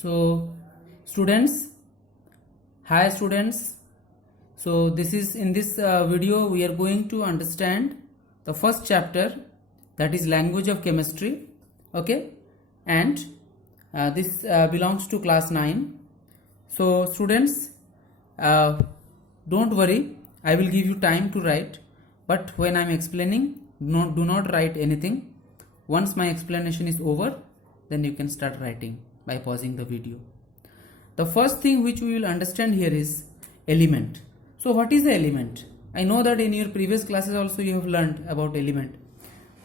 So, students, hi students. So, this is in this video we are going to understand the first chapter, that is language of chemistry. Okay, and this belongs to class 9. So, students, don't worry. I will give you time to write, but when I am explaining, do not write anything. Once my explanation is over, then you can start writing by pausing the video. The first thing which we will understand here is element. So what is the element? I know that in your previous classes also you have learned about element,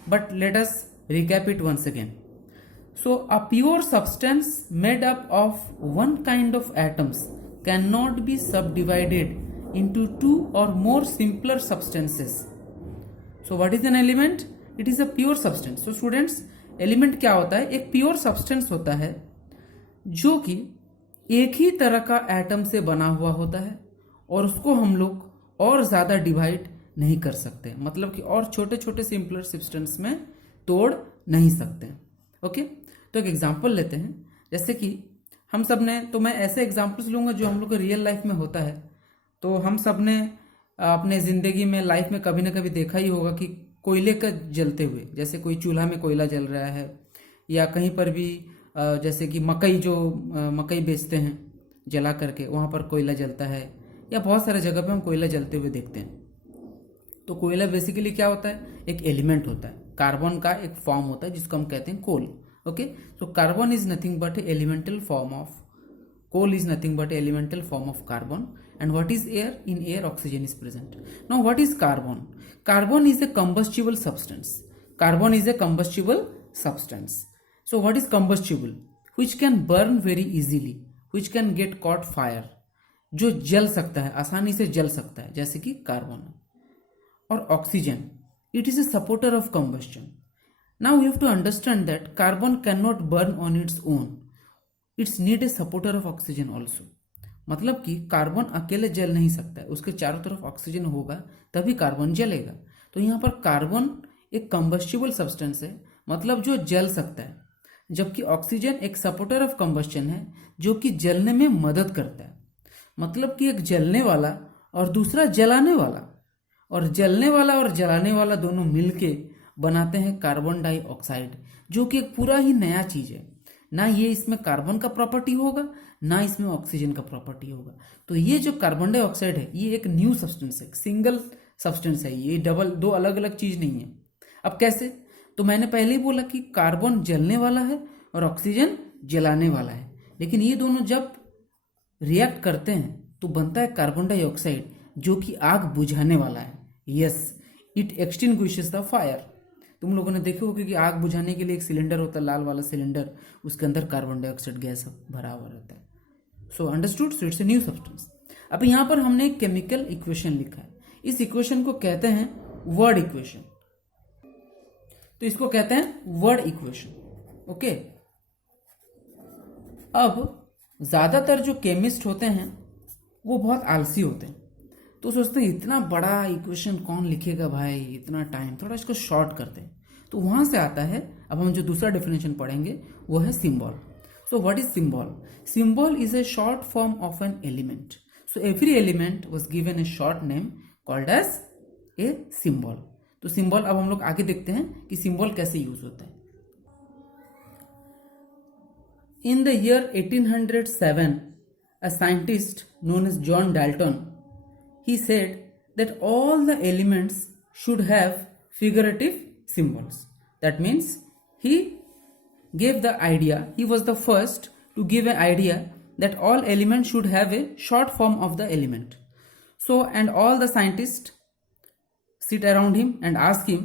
but let us recap it once again. So a pure substance made up of one kind of atoms cannot be subdivided into two or more simpler substances. So what is an element? It is a pure substance. So students, element क्या होता है? एक pure substance होता है जो कि एक ही तरह का एटम से बना हुआ होता है और उसको हम लोग और ज़्यादा डिवाइड नहीं कर सकते, मतलब कि और छोटे छोटे सिंपलर सब्सटेंस में तोड़ नहीं सकते. ओके, तो एक एग्जांपल लेते हैं. जैसे कि हम सब ने, तो मैं ऐसे एग्जांपल्स लूँगा जो हम लोग के रियल लाइफ में होता है. तो हम सब ने अपने ज़िंदगी में, लाइफ में कभी ना कभी देखा ही होगा कि कोयले का जलते हुए, जैसे कोई चूल्हा में कोयला जल रहा है, या कहीं पर भी जैसे कि मकई बेचते हैं जला करके, वहाँ पर कोयला जलता है, या बहुत सारे जगह पे हम कोयला जलते हुए देखते हैं. तो कोयला बेसिकली क्या होता है? एक एलिमेंट होता है, कार्बन का एक फॉर्म होता है जिसको हम कहते हैं coal. Okay, so carbon is nothing but a elemental form of coal is nothing but a elemental form of carbon. And what is air? In air oxygen is present. Now what is carbon? Carbon is a combustible substance. Carbon is a combustible substance. So what is combustible? Which can burn very easily, which can get caught fire. जो जल सकता है, आसानी से जल सकता है, जैसे कि कार्बन. और oxygen, it is a supporter of combustion. Now you have to understand that carbon cannot burn on its own. It's need a supporter of oxygen also. मतलब कि कार्बन अकेले जल नहीं सकता है, उसके चारों तरफ ऑक्सीजन होगा तभी कार्बन जलेगा. तो यहाँ पर कार्बन एक कंबस्टिबल सब्सटेंस है, मतलब जो जल सकता है, जबकि ऑक्सीजन एक सपोर्टर ऑफ कंबस्शन है जो कि जलने में मदद करता है. मतलब कि एक जलने वाला और दूसरा जलाने वाला, और जलने वाला और जलाने वाला दोनों मिलके बनाते हैं कार्बन डाइऑक्साइड, जो कि एक पूरा ही नया चीज है. ना ये इसमें कार्बन का प्रॉपर्टी होगा, ना इसमें ऑक्सीजन का प्रॉपर्टी होगा. तो ये जो कार्बन डाइऑक्साइड है, ये एक न्यू सब्सटेंस है, सिंगल सब्सटेंस है, ये दो अलग अलग चीज नहीं है. अब कैसे? तो मैंने पहले ही बोला कि कार्बन जलने वाला है और ऑक्सीजन जलाने वाला है, लेकिन ये दोनों जब रिएक्ट करते हैं तो बनता है कार्बन डाइऑक्साइड, जो कि आग बुझाने वाला है. Yes, it extinguishes the fire. तुम लोगों ने देखे होगा कि आग बुझाने के लिए एक सिलेंडर होता है, लाल वाला सिलेंडर, उसके अंदर कार्बन डाइऑक्साइड गैस भरा हुआ रहता है. So understood? So it's a new substance. अब यहाँ पर हमने एक केमिकल इक्वेशन लिखा है. इस इक्वेशन को कहते हैं वर्ड इक्वेशन. तो इसको कहते हैं वर्ड इक्वेशन. ओके, अब ज्यादातर जो केमिस्ट होते हैं वो बहुत आलसी होते हैं, तो सोचते हैं इतना बड़ा इक्वेशन कौन लिखेगा भाई, इतना टाइम, थोड़ा इसको शॉर्ट करते हैं. तो वहां से आता है, अब हम जो दूसरा डेफिनेशन पढ़ेंगे वो है symbol. So what is symbol? Symbol is a short form of an element. So every element was given a short name called as a symbol. तो सिंबल, अब हम लोग आगे देखते हैं कि सिंबल कैसे यूज होता है. In the year 1807, a scientist known as John Dalton, he said that all the elements should have figurative symbols. That means he gave the idea, he was the first to give an idea that all elements should have a short form of the element. So, and all the scientists sit around him and ask him,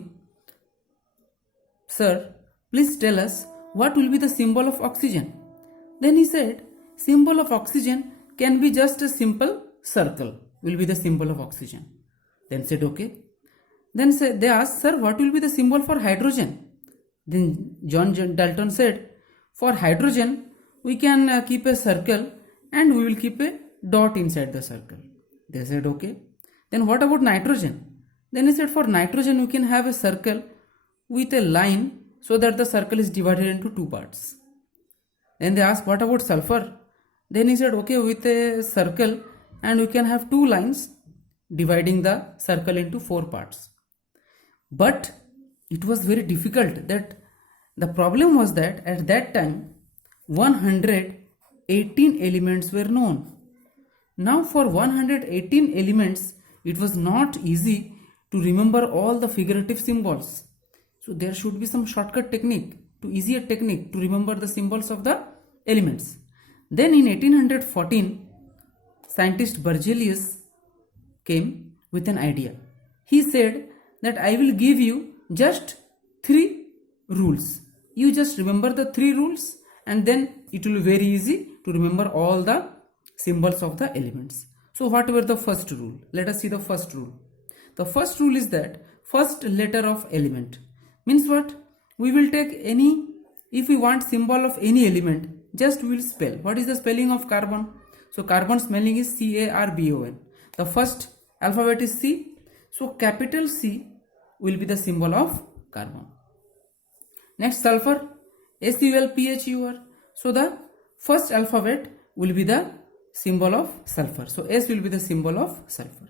"Sir, please tell us what will be the symbol of oxygen?" Then he said, symbol of oxygen can be just a simple circle, will be the symbol of oxygen. Then said, okay. Then they asked, sir, what will be the symbol for hydrogen? Then John Dalton said, for hydrogen, we can keep a circle and we will keep a dot inside the circle. They said, okay. Then what about nitrogen? Then he said, for nitrogen, we can have a circle with a line so that the circle is divided into two parts. Then they asked, what about sulfur? Then he said, okay, with a circle, and we can have two lines dividing the circle into four parts. But it was very difficult. That the problem was that at that time 118 elements were known. Now for 118 elements, it was not easy to remember all the figurative symbols. So there should be some shortcut technique, easier technique to remember the symbols of the elements. Then in 1814, scientist Berzelius came with an idea. He said that I will give you just 3 rules. You just remember the 3 rules, and then it will be very easy to remember all the symbols of the elements. So what were the first rule? Let us see the first rule. The first rule is that first letter of element. Means what? We will take any, if we want symbol of any element, just we will spell. What is the spelling of carbon? So carbon spelling is C-A-R-B-O-N. The first alphabet is C. So capital C will be the symbol of carbon. Next, sulfur, S-U-L-P-H-U-R. So the first alphabet will be the symbol of sulfur. So S will be the symbol of sulfur.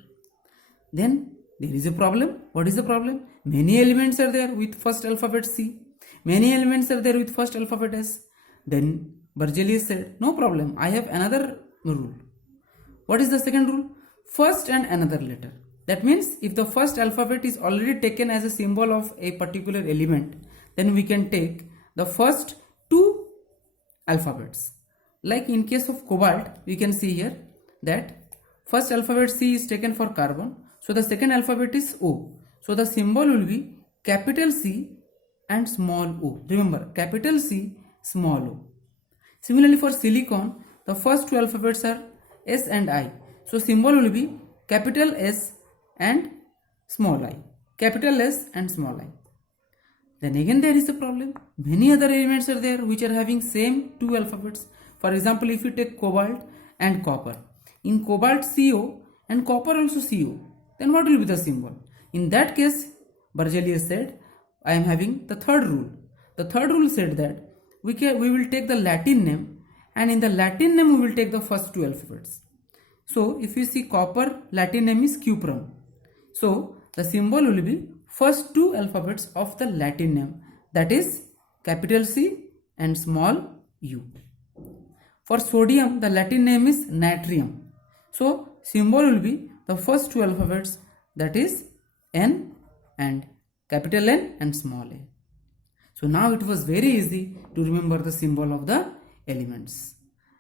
Then there is a problem. What is the problem? Many elements are there with first alphabet C. Many elements are there with first alphabet S. Then Berzelius said, no problem, I have another rule. What is the second rule? First and another letter. That means if the first alphabet is already taken as a symbol of a particular element, then we can take the first 2 alphabets. Like in case of cobalt, we can see here that first alphabet C is taken for carbon. So the second alphabet is O. So the symbol will be capital C and small o. Remember, capital C, small o. Similarly for silicon, the first 2 alphabets are S and I. So symbol will be capital S and small I. Capital S and small I. Then again there is a problem. Many other elements are there which are having same 2 alphabets. For example, if you take cobalt and copper. In cobalt CO and copper also CO. Then what will be the symbol? In that case, Berzelius said, I am having the third rule. The third rule said that we will take the Latin name, and in the Latin name we will take the first 2 alphabets. So if you see copper, Latin name is cuprum. So the symbol will be first 2 alphabets of the Latin name, that is capital C and small u. For sodium, the Latin name is natrium. So symbol will be the first 2 alphabets, that is N and capital N and small a. So now it was very easy to remember the symbol of the elements.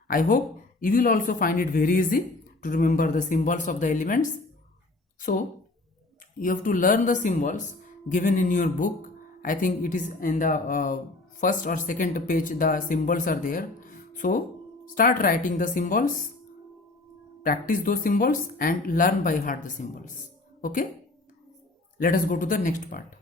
I hope you will also find it very easy to remember the symbols of the elements. So you have to learn the symbols given in your book. I think it is in the first or second page, the symbols are there. So start writing the symbols, practice those symbols and learn by heart the symbols. Okay, let us go to the next part.